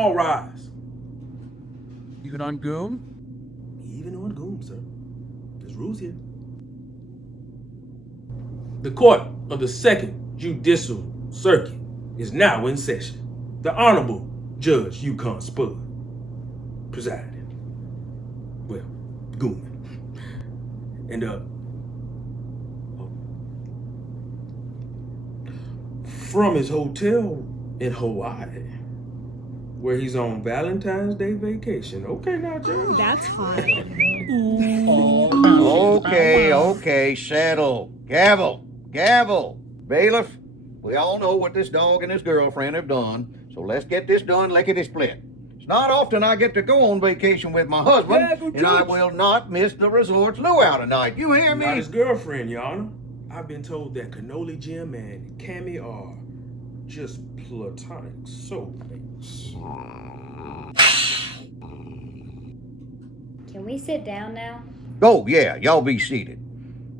All rise. Even on Goom? Even on Goom, sir. There's rules here. The court of the Second Judicial Circuit is now in session. The Honorable Judge Yukon Spud presiding. Well, Goom. And from his hotel in Hawaii, where he's on Valentine's Day vacation. Okay, now, Judge. That's fine. Okay, settle. Gavel. Bailiff, we all know what this dog and his girlfriend have done, so let's get this done lickety-split. It's not often I get to go on vacation with my husband, and I will not miss the resort's luau tonight. You hear me? Not his girlfriend, Your Honor. I've been told that Cannoli Jim and Cami are just platonic soulmates. Can we sit down now? Oh, yeah, y'all be seated.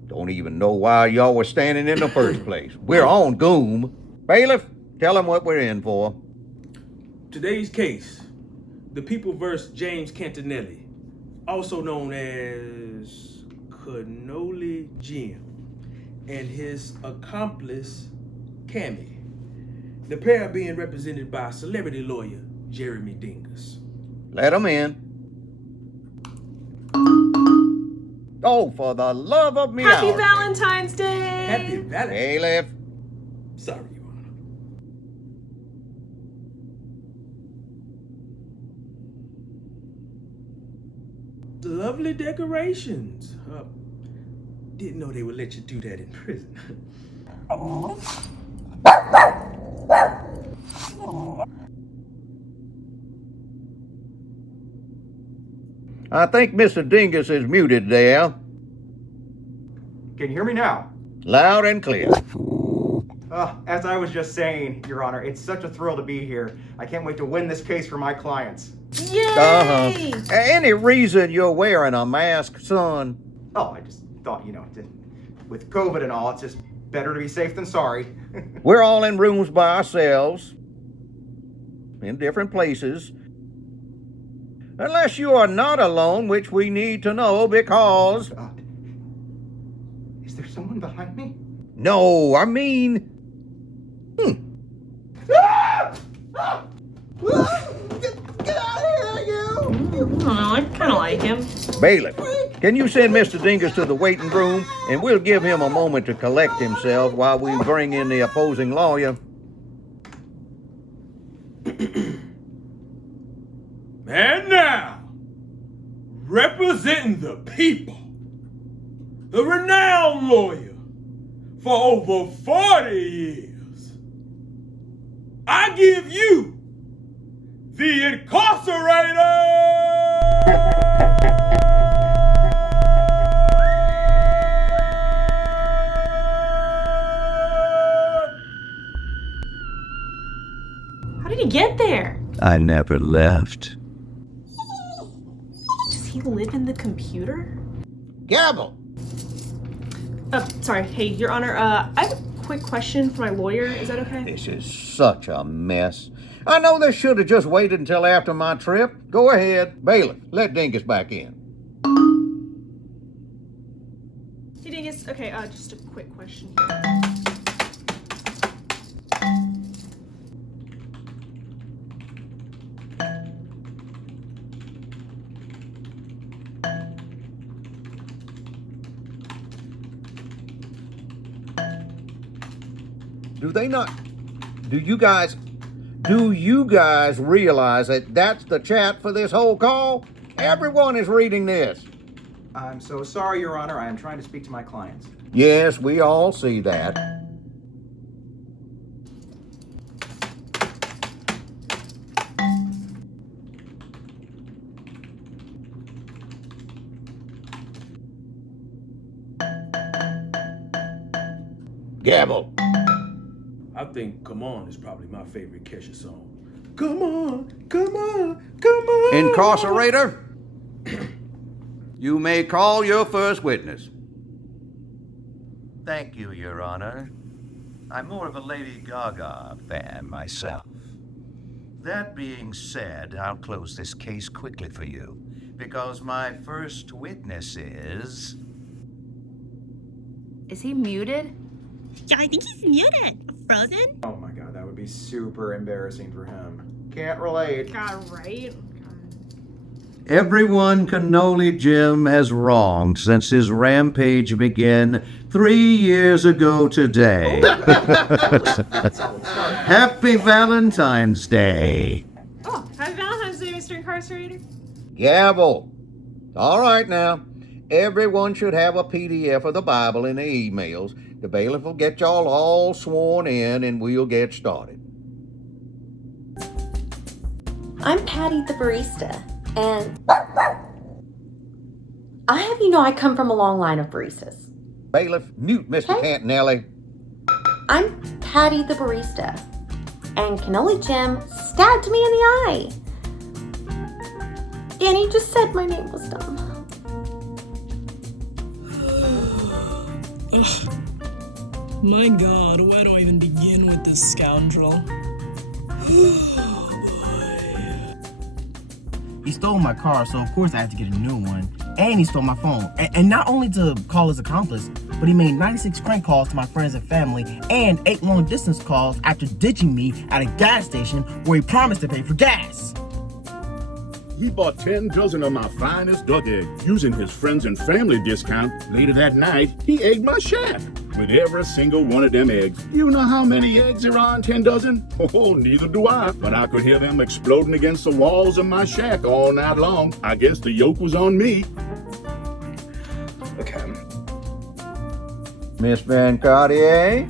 Don't even know why y'all were standing in the first place. We're on Goom. Bailiff, tell them what we're in for. Today's case, the People vs. James Cantinelli, also known as Cannoli Jim, and his accomplice, Cami. The pair being represented by celebrity lawyer Jeremy Dingus. Let them in. Oh, for the love of me! Happy Valentine's Day! Happy Valentine's Day. Bailiff. Sorry, Your Honor. Lovely decorations. Didn't know they would let you do that in prison. I think Mr. Dingus is muted there. Can you hear me now? Loud and clear. As I was just saying, Your Honor, it's such a thrill to be here. I can't wait to win this case for my clients. Yay! Any reason you're wearing a mask, son? Oh, I just thought, with COVID and all, it's just better to be safe than sorry. We're all in rooms by ourselves, in different places. Unless you are not alone, which we need to know because... Is there someone behind me? No, I mean... Get out of here, you! Oh, I kind of like him. Bailiff, can you send Mr. Dingus to the waiting room, and we'll give him a moment to collect himself while we bring in the opposing lawyer? And now, representing the people, the renowned lawyer for over 40 years, I give you the Incarcerator! How did he get there? I never left. Does he live in the computer? Gavel! Sorry. Hey, Your Honor, I have a quick question for my lawyer. Is that okay? This is such a mess. I know this should have just waited until after my trip. Go ahead. Bailiff, let Dingus back in. Hey, Dingus. Okay, just a quick question here. Do you guys realize that that's the chat for this whole call? Everyone is reading this. I'm so sorry, Your Honor. I am trying to speak to my clients. Yes, we all see that. Gavel. I think Come On is probably my favorite Kesha song. Come on, come on, come on. Incarcerator, you may call your first witness. Thank you, Your Honor. I'm more of a Lady Gaga fan myself. That being said, I'll close this case quickly for you, because my first witness is... Is he muted? Yeah, I think he's muted. Frozen? Oh my god, that would be super embarrassing for him. Can't relate. God, right? Everyone Cannoli Jim has wronged since his rampage began 3 years ago today. Happy Valentine's Day. Oh, happy Valentine's Day, Mr. Incarcerator. Gavel. All right now. Everyone should have a PDF of the Bible in the emails. The bailiff will get y'all all sworn in and we'll get started. I'm Patty the barista, and I have you know I come from a long line of baristas. Bailiff, mute Mr. Okay. Cantonelli. I'm Patty the barista, and Cannoli Jim stabbed me in the eye. Danny just said my name was dumb. Ugh. My god, where do I even begin with this scoundrel? He stole my car, so of course I had to get a new one. And he stole my phone. And not only to call his accomplice, but he made 96 crank calls to my friends and family and 8 long distance calls after ditching me at a gas station where he promised to pay for gas. He bought 10 dozen of my finest duck eggs. Using his friends and family discount, later that night, he egged my shack with every single one of them eggs. You know how many eggs are on 10 dozen? Oh, neither do I. But I could hear them exploding against the walls of my shack all night long. I guess the yoke was on me. Okay. Miss Van Cartier?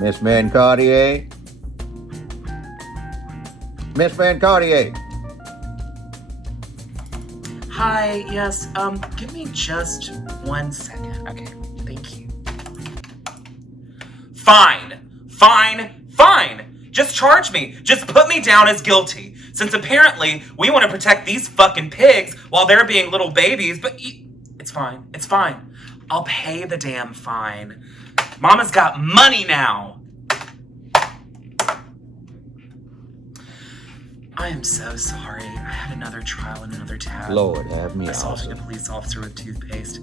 Miss Van Cartier? Miss Van Cartier? Hi, yes, give me just 1 second. Okay, thank you. Fine. Just charge me. Just put me down as guilty. Since apparently we want to protect these fucking pigs while they're being little babies, but it's fine. I'll pay the damn fine. Mama's got money now. I am so sorry. I had another trial in another town. Lord have me Assaulting also. a police officer with toothpaste.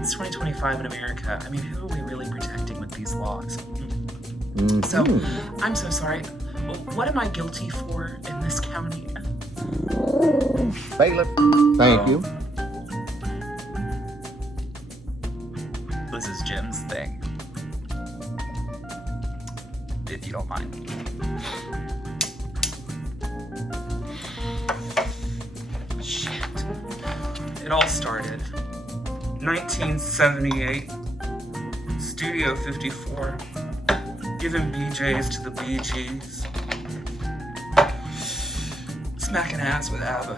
It's 2025 in America. I mean, who are we really protecting with these laws? So, I'm so sorry. What am I guilty for in this county? Bailiff, thank you. This is Jim's thing. If you don't mind. Shit. It all started 1978, Studio 54, giving BJs to the Bee Gees, smacking ass with ABBA.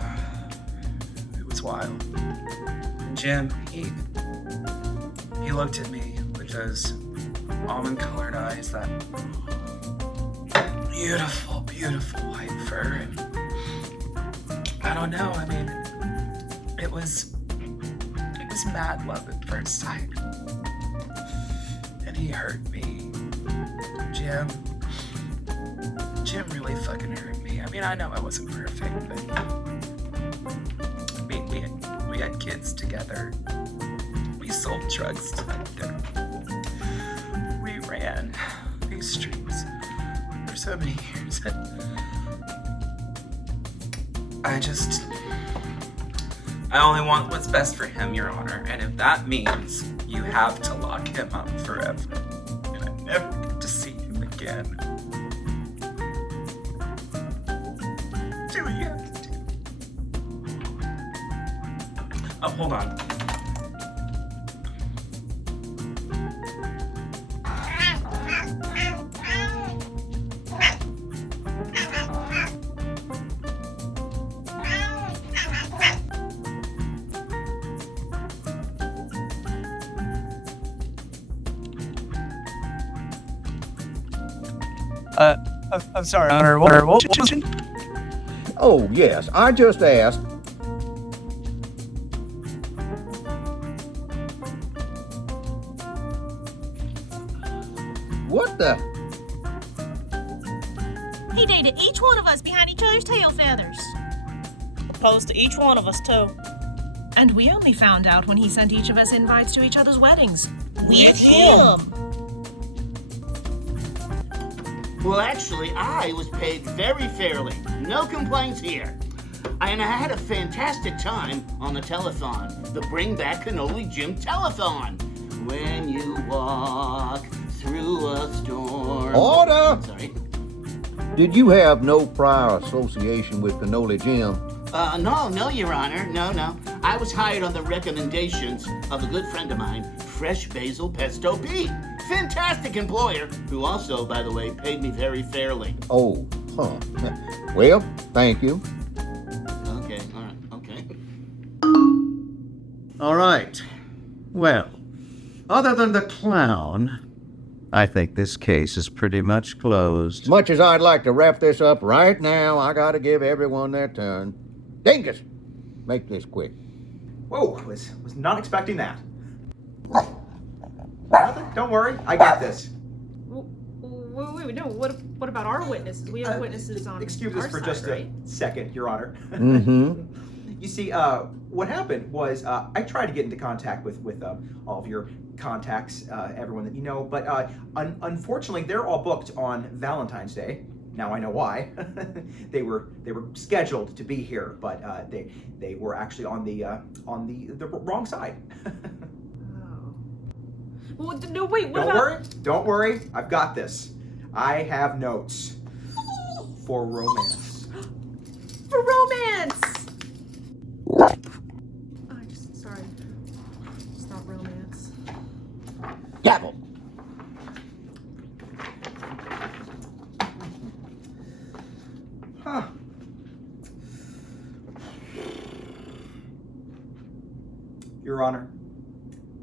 It was wild. And Jim, he looked at me with those almond-colored eyes, that beautiful, beautiful white fur, and I don't know, I mean, it was mad love at first sight. And he hurt me. Jim really fucking hurt me. I mean, I know I wasn't perfect, but I mean, we had kids together. We sold drugs together. We ran these streets for so many years. I only want what's best for him, Your Honor, and if that means you have to lock him up forever, and I never get to see him again, do what you have to do. Oh, hold on. I'm sorry, Honor. What was your question? Oh, yes, I just asked. What the? He dated each one of us behind each other's tail feathers. Opposed to each one of us, too. And we only found out when he sent each of us invites to each other's weddings. With him. Well, actually, I was paid very fairly. No complaints here. And I had a fantastic time on the telethon, the Bring Back Cannoli Jim telethon. When you walk through a storm. Order! Sorry. Did you have no prior association with Cannoli Jim? No, Your Honor. No. I was hired on the recommendations of a good friend of mine, Fresh Basil Pesto Pete. Fantastic employer, who also, by the way, paid me very fairly. Oh, huh. Well, thank you. Okay, all right, okay. All right. Well, other than the clown, I think this case is pretty much closed. As much as I'd like to wrap this up right now, I gotta give everyone their turn. Dingus, make this quick. Whoa, was not expecting that. Nothing? Don't worry, I got this. Wait, no. What about our witnesses? We have witnesses on Excuse our us for side, just right? a second, Your Honor. Mm-hmm. You see, what happened was I tried to get into contact with all of your contacts, everyone that you know, but unfortunately, they're all booked on Valentine's Day. Now I know why. they were scheduled to be here, but they were actually on the wrong side. Well, no, wait, what Don't worry, I've got this. I have notes for romance. For romance! Sorry. It's not romance. Gavel! Huh. Your Honor,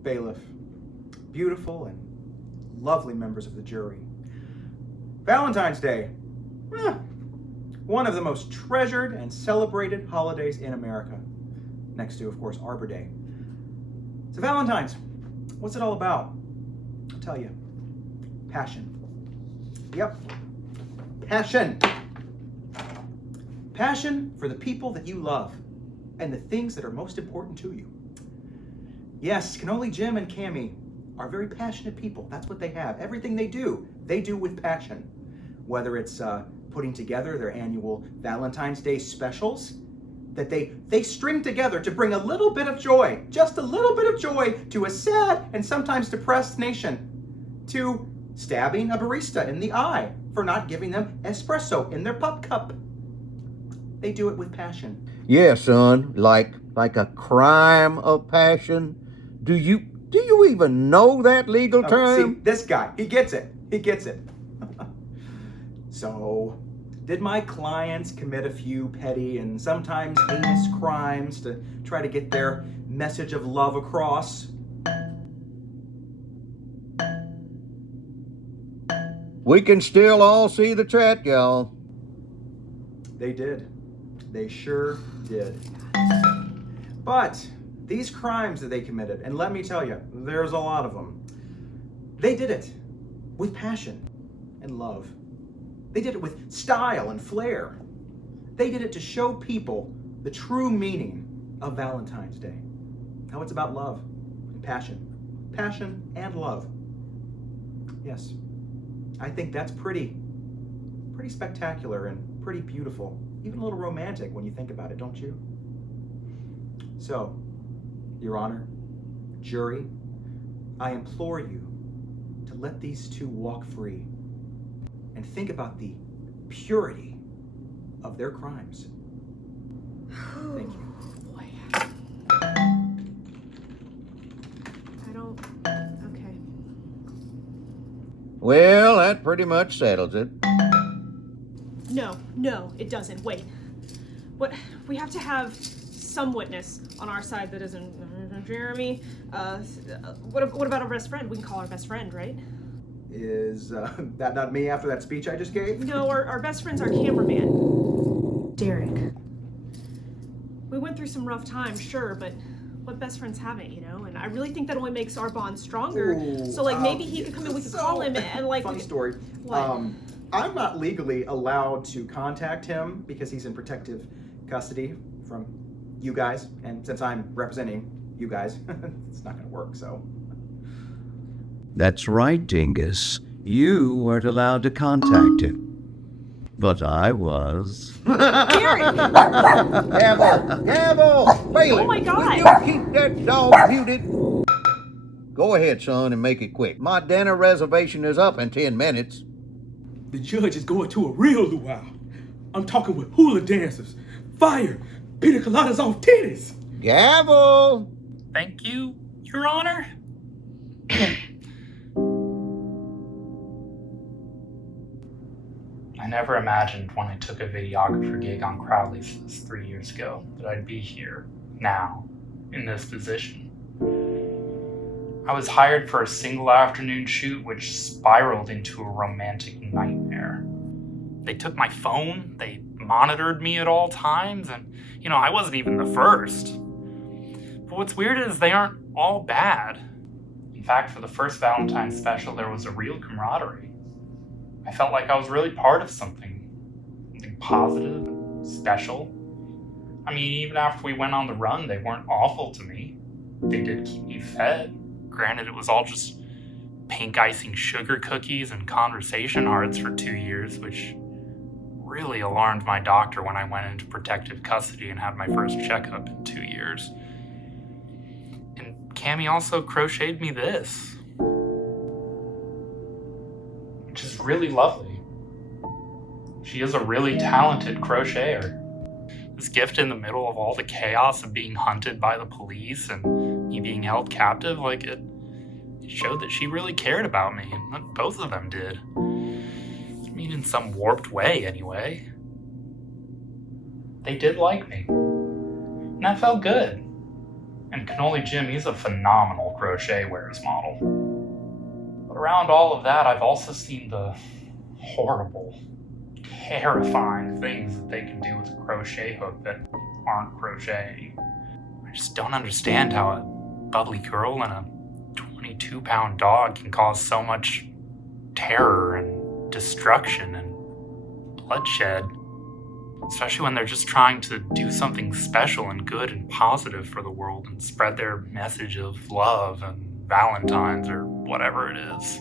bailiff, beautiful and lovely members of the jury. Valentine's Day, one of the most treasured and celebrated holidays in America, next to, of course, Arbor Day. So Valentine's, what's it all about? I'll tell you. Passion. Yep. Passion. Passion for the people that you love and the things that are most important to you. Yes, Cannoli Jim and Cami are very passionate people. That's what they have. Everything they do with passion. Whether it's putting together their annual Valentine's Day specials that they string together to bring a little bit of joy, just a little bit of joy to a sad and sometimes depressed nation. To stabbing a barista in the eye for not giving them espresso in their pup cup. They do it with passion. Yeah, son, like a crime of passion. Do you even know that legal term? See, this guy, he gets it. So, did my clients commit a few petty and sometimes heinous crimes to try to get their message of love across? We can still all see the chat, y'all. They did. They sure did. But these crimes that they committed, and let me tell you, there's a lot of them, they did it with passion and love. They did it with style and flair. They did it to show people the true meaning of Valentine's Day. How it's about love and passion. Passion and love. Yes. I think that's pretty spectacular and pretty beautiful. Even a little romantic when you think about it, don't you? So, Your Honor, jury, I implore you to let these two walk free and think about the purity of their crimes. Thank you. Boy. Okay. Well, that pretty much settles it. No, it doesn't. Wait. What? We have to have some witness on our side that isn't Jeremy. What about our best friend? We can call our best friend, right? Is that not me after that speech I just gave? No, our best friend's our cameraman, Derek. We went through some rough times, sure, but what best friends haven't, you know? And I really think that only makes our bond stronger. Ooh, so, like, maybe he could come in, we could call him, and like... Funny story. What? I'm not legally allowed to contact him because he's in protective custody from you guys, and since I'm representing you guys, it's not going to work, so. That's right, Dingus. You weren't allowed to contact him. But I was. Gavel! Gavel! Bailey! Oh my God! Will you keep that dog muted? Go ahead, son, and make it quick. My dinner reservation is up in 10 minutes. The judge is going to a real luau. I'm talking with hula dancers, fire, pina coladas off titties. Gavel! Thank you, Your Honor. I never imagined when I took a videographer gig on Crowley's 3 years ago that I'd be here, now, in this position. I was hired for a single afternoon shoot which spiraled into a romantic nightmare. They took my phone, they monitored me at all times, and, I wasn't even the first. But what's weird is they aren't all bad. In fact, for the first Valentine special, there was a real camaraderie. I felt like I was really part of something positive, special. I mean, even after we went on the run, they weren't awful to me. They did keep me fed. Granted, it was all just pink icing sugar cookies and conversation hearts for 2 years, which really alarmed my doctor when I went into protective custody and had my first checkup in 2 years. And Cami also crocheted me this, which is really lovely. She is a really talented crocheter. This gift in the middle of all the chaos of being hunted by the police and me being held captive, it showed that she really cared about me, and that both of them did. I mean, in some warped way, anyway. They did like me, and that felt good. And Cannoli Jim, he's a phenomenal crochet wearers model. But around all of that, I've also seen the horrible, terrifying things that they can do with a crochet hook that aren't crocheting. I just don't understand how a bubbly girl and a 22-pound dog can cause so much terror and destruction and bloodshed, especially when they're just trying to do something special and good and positive for the world and spread their message of love and Valentines or whatever it is.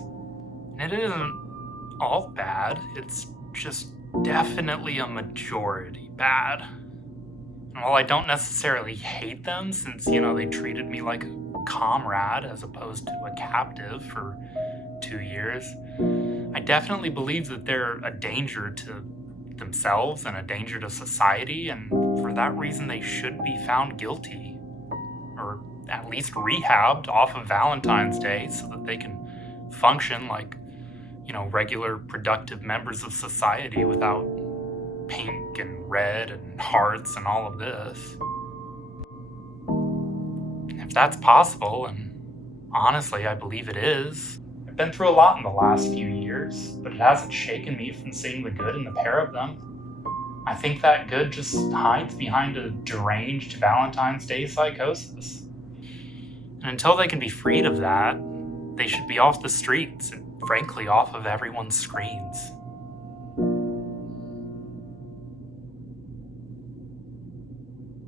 And it isn't all bad, it's just definitely a majority bad. And while I don't necessarily hate them, since, they treated me like a comrade as opposed to a captive for 2 years, I definitely believe that they're a danger to themselves and a danger to society, and for that reason they should be found guilty, or at least rehabbed off of Valentine's Day so that they can function like, regular productive members of society without pink and red and hearts and all of this. If that's possible, and honestly I believe it is, I've been through a lot in the last few years, but it hasn't shaken me from seeing the good in the pair of them. I think that good just hides behind a deranged Valentine's Day psychosis. And until they can be freed of that, they should be off the streets and frankly off of everyone's screens.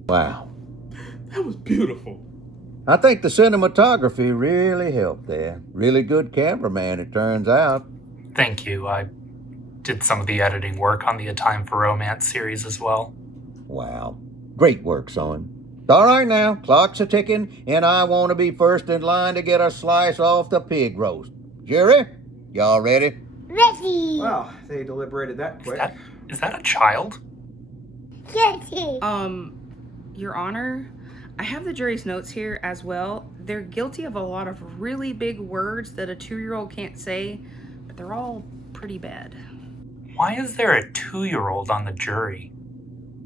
Wow. That was beautiful. I think the cinematography really helped there. Really good cameraman, it turns out. Thank you. I did some of the editing work on the A Time for Romance series as well. Wow. Great work, son. All right now, clock's a ticking, and I want to be first in line to get a slice off the pig roast. Jury, y'all ready? Ready. Wow, they deliberated that quick. Is that a child? Guilty. Your Honor, I have the jury's notes here as well. They're guilty of a lot of really big words that a 2-year-old can't say, but they're all pretty bad. Why is there a 2-year-old on the jury?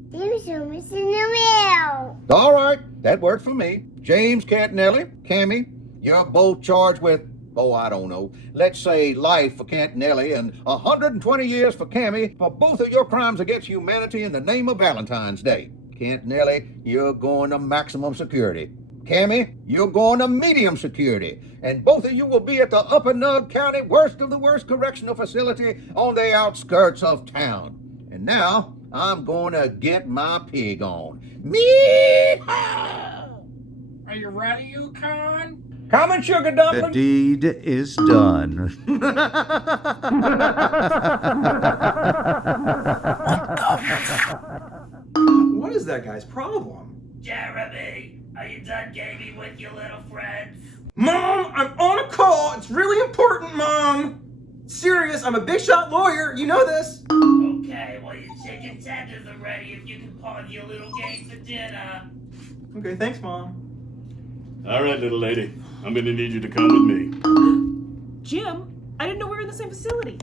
There's almost in the mail. All right, that worked for me. James Cannoli, Cami, you're both charged with, I don't know, let's say life for Cannoli and 120 years for Cami for both of your crimes against humanity in the name of Valentine's Day. Cannoli, you're going to maximum security. Cami, you're going to medium security, and both of you will be at the Upper Nug County worst of the worst correctional facility on the outskirts of town. And now, I'm going to get my pig on. Meow! Are you ready, Yukon? Coming, sugar The dumpling. deed is done. What is that guy's problem? Jeremy, are you done gaming with your little friends? Mom, I'm on a call. It's really important, Mom. Serious, I'm a big shot lawyer. You know this. Okay, well your chicken tenders are ready if you can pause your little game for dinner. Okay, thanks, Mom. All right, little lady. I'm gonna need you to come with me. Jim, I didn't know we were in the same facility.